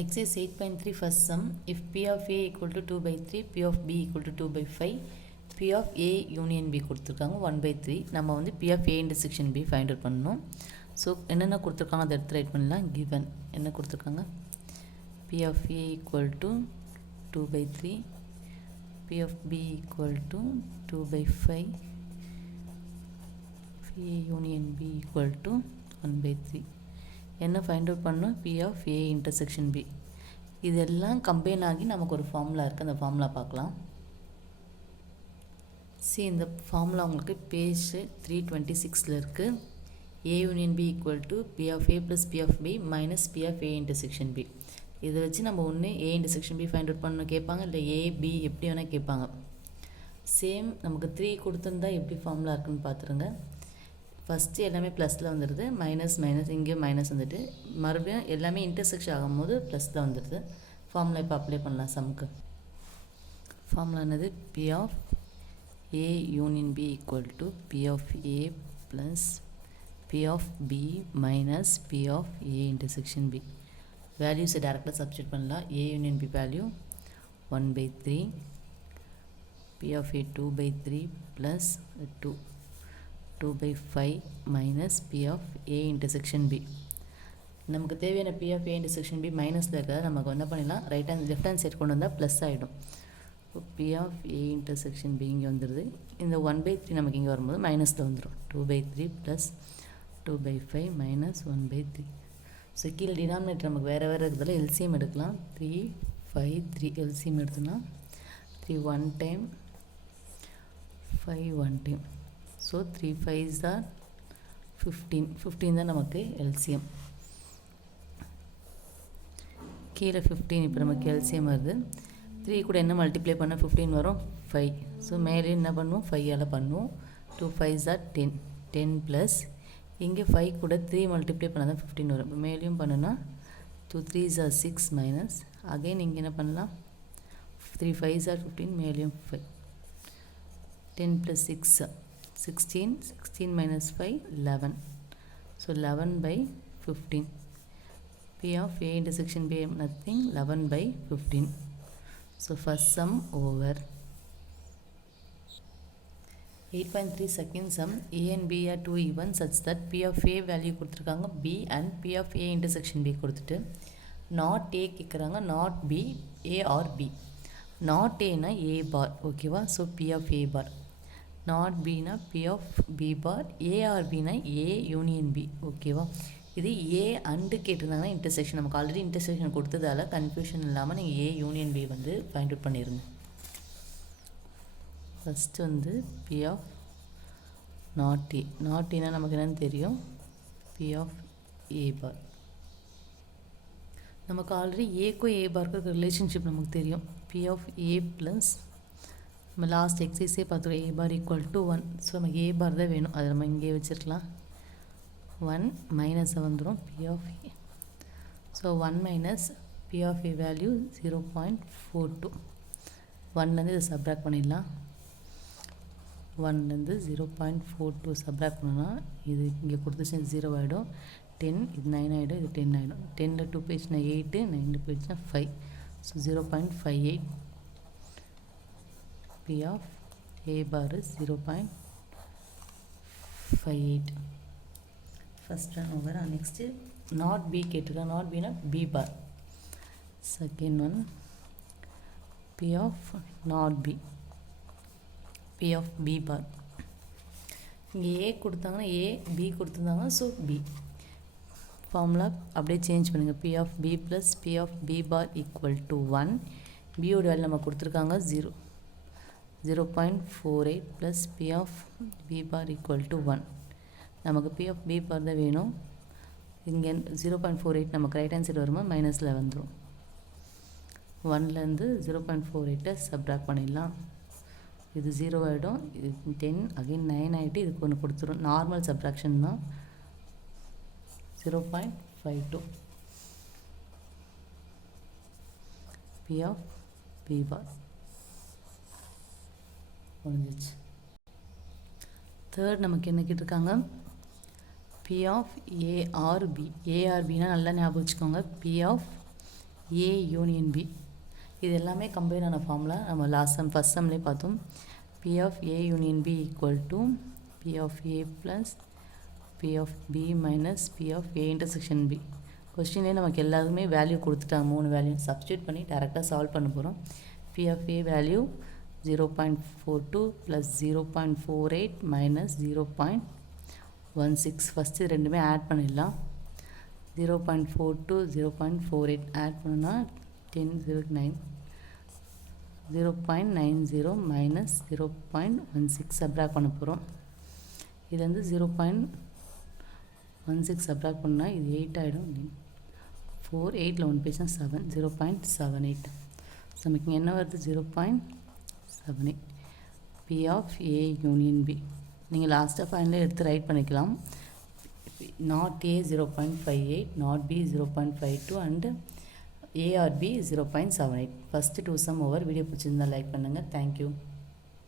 Exercise 8.3 first sum. If P of A equal to 2 by 3, P of B equal to 2 by 5, P of A union B கொடுத்துருக்காங்க 1 by 3. நம்ம வந்து P of A intersection B find out பண்ணணும். So என்னென்ன கொடுத்துருக்காங்க அதை எடுத்து right பண்ணலாம். given என்ன கொடுத்துருக்காங்க, P of A equal to 2 by 3, P of B equal to 2 by 5, P A union B equal to 1 by 3. என்ன ஃபைண்ட் அவுட் பண்ணணும், P of A intersection B. இதெல்லாம் கம்பைன் ஆகி நமக்கு ஒரு ஃபார்முலா இருக்குது, அந்த ஃபார்முலா பார்க்கலாம். இந்த ஃபார்முலா உங்களுக்கு பேஜ் 326 இருக்குது. A union B equal to P of A plus P of B minus P of A intersection B. இதை வச்சு நம்ம ஒன்று A intersection B find out பண்ணணும் கேட்பாங்க, இல்லை A B எப்படி வேணால் கேட்பாங்க. சேம் நமக்கு 3 கொடுத்துருந்தா எப்படி ஃபார்முலா இருக்குன்னு பார்த்துருங்க. ஃபஸ்ட்டு எல்லாமே ப்ளஸில் வந்துடுது, மைனஸ் மைனஸ் இங்கே மைனஸ் வந்துட்டு மறுபடியும் எல்லாமே இன்டர்செக்ஷன் ஆகும்போது ப்ளஸில் வந்துடுது. ஃபார்முலா இப்போ அப்ளை பண்ணலாம் சம்க்கு. ஃபார்முலா என்னது, P of A union B equal to P of A plus P of B minus P of A intersection B. வேல்யூஸை டேரெக்டாக சப்ஸ்டியூட் பண்ணலாம். A union B value 1 by 3, P of A 2 by 3 plus 2 by 5 minus P of A intersection B. நமக்கு தேவையான P of A intersection B மைனஸில் இருக்கிறத நமக்கு என்ன பண்ணிடலாம், right hand left hand side கொண்டு வந்தால் ப்ளஸ் ஆகிடும். இப்போ P of A intersection B இங்கே வந்துடுது. இந்த 1 by 3 நமக்கு இங்கே வரும்போது மைனஸில் வந்துடும். 2 by 3 plus 2 by 5 minus 1 by 3. So கீழே டினாமினேட்டர் நமக்கு வேறு வேறு இருக்கிறதுல எல்சிஎம் எடுக்கலாம். 3 5 3 எல்சிஎம் எடுத்தோன்னா 3 1 time 5 1 time. So 3 5s are 15. 15 தான் நமக்கு எல்சிஎம். கீழே 15 இப்போ நமக்கு எல்சிஎம் வருது. 3 கூட என்ன மல்டிப்ளை பண்ணால் 15 வரும், 5. ஸோ மேலே என்ன பண்ணுவோம், 5ஆல் பண்ணுவோம். 2 5s are 10. 10 ப்ளஸ் இங்கே 5 கூட 3 மல்டிப்ளை பண்ணால் தான் 15 வரும். இப்போ மேலேயும் பண்ணுன்னா 2 3s are 6 மைனஸ் அகைன் இங்கே என்ன பண்ணலாம், 3 5s are 15, மேலேயும் 5. 10 + 6 16, 16 minus 5 11. So 11 by 15. P of A intersection B nothing, 11 by 15. So first sum over. 8.3 second sum. A and B are two even such that P of A value கொடுத்துருக்காங்க, B and P of A intersection B கொடுத்துட்டு not A கேட்குறாங்க, not B, A or B. not A னா A bar, ஓகேவா. So P of A bar. not B னா P of B bar, A or B னா A union B, ஓகேவா. இது A and கேட்டிருந்தாங்கன்னா intersection, நமக்கு already intersection கொடுத்ததால confusion இல்லாமல் நீங்கள் A union B வந்து ஃபைண்ட் அவுட் பண்ணிடுங்க. ஃபஸ்ட்டு வந்து P of not A. not Aனா நமக்கு என்னென்னு தெரியும், P of A bar. நமக்கு ஆல்ரெடி ஏக்கும் A பார்க்கு ரிலேஷன்ஷிப் நமக்கு தெரியும். P of A ப்ளஸ் நம்ம லாஸ்ட் எக்ஸசைஸே பார்த்துருவோம், A bar equal to 1. So நமக்கு A பார் தான் வேணும், அதை நம்ம இங்கே வச்சுருக்கலாம். 1 மைனஸை வந்துடும் P of A. So 1 minus P of A value 0.42. 1லேருந்து இதை சப்ராக்ட் பண்ணிடலாம். 1லேருந்து 0.42 சப்ராக்ட் பண்ணோன்னா இது இங்கே கொடுத்துச்சு 0 ஆகிடும். 10 இது 9 ஆகிடும், இது 10 ஆகிடும். 10ல் 2 போயிடுச்சுன்னா 8, 9 போயிடுச்சுன்னா 5. So 0.58. P of A bar is 0.58. First one over. Next not B கேட்டிருக்கா, not B னா B bar. Second one P of not B, P of B bar. இங்கே A கொடுத்தாங்கன்னா A, B கொடுத்துருந்தாங்கன்னா ஸோ B. ஃபார்முலா அப்படியே change பண்ணுங்கள். P of B plus P of B bar equal to 1. Bயோட value நம்ம கொடுத்துருக்காங்க 0.48 plus P of B bar equal to 1. நமக்கு P of B bar தான் வேணும். இங்கே 0.48 நமக்கு ரைட் ஹேண்ட் சைடு வரும்போது மைனஸில் வந்துடும். 1லேருந்து 0.48 சப்ராக்ட் பண்ணிடலாம். இது 0 ஆகிடும், இது 10 அகைன் 9 ஆகிட்டு இதுக்கு ஒன்று கொடுத்துரும். நார்மல் சப்ராக்ஷன் தான். 0.52 P of B bar முடிஞ்சிச்சு. தேர்ட் நமக்கு என்ன கேட்டிருக்காங்க, P of A or B. A or Bனா நல்லா ஞாபகம் வச்சுக்கோங்க. P of A union B இது எல்லாமே கம்பைன் ஆன ஃபார்முலா நம்ம லாஸ்ட் சம் ஃபஸ்ட் சம்லேயே பார்த்தோம். P of A union B equal to P of A plus P of B minus P of A intersection B. கொஸ்டின்லேயே நமக்கு எல்லாருக்குமே வேல்யூ கொடுத்துட்டாங்க, 3 வேல்யூ சப்ஸ்டியூட் பண்ணி டேரெக்டாக சால்வ் பண்ண போகிறோம். P of A value 0.42 plus 0.48 minus 0.16. First ரெண்டுமே add பண்ணிடலாம். 0.42 0.48 ஆட் பண்ணோன்னா 1009 0.90 மைனஸ் 0.16 சப்ராக்ட் பண்ண போகிறோம். இது வந்து 0.16 சப்ராக்ட் பண்ணால் இது 8 ஆகிடும். 4 8ல் 1 பேசினா 7 0.78. ஸோ நமக்கு என்ன வருது 0.78. P of A union B நீங்கள் லாஸ்ட்டாக ஃபைனலில் எடுத்து ரைட் பண்ணிக்கலாம். Not A 0.58, not B 0.52 and A or B 0.78. First 2 sum over. Video பிடிச்சிருந்தால் லைக் பண்ணுங்கள். தேங்க்யூ.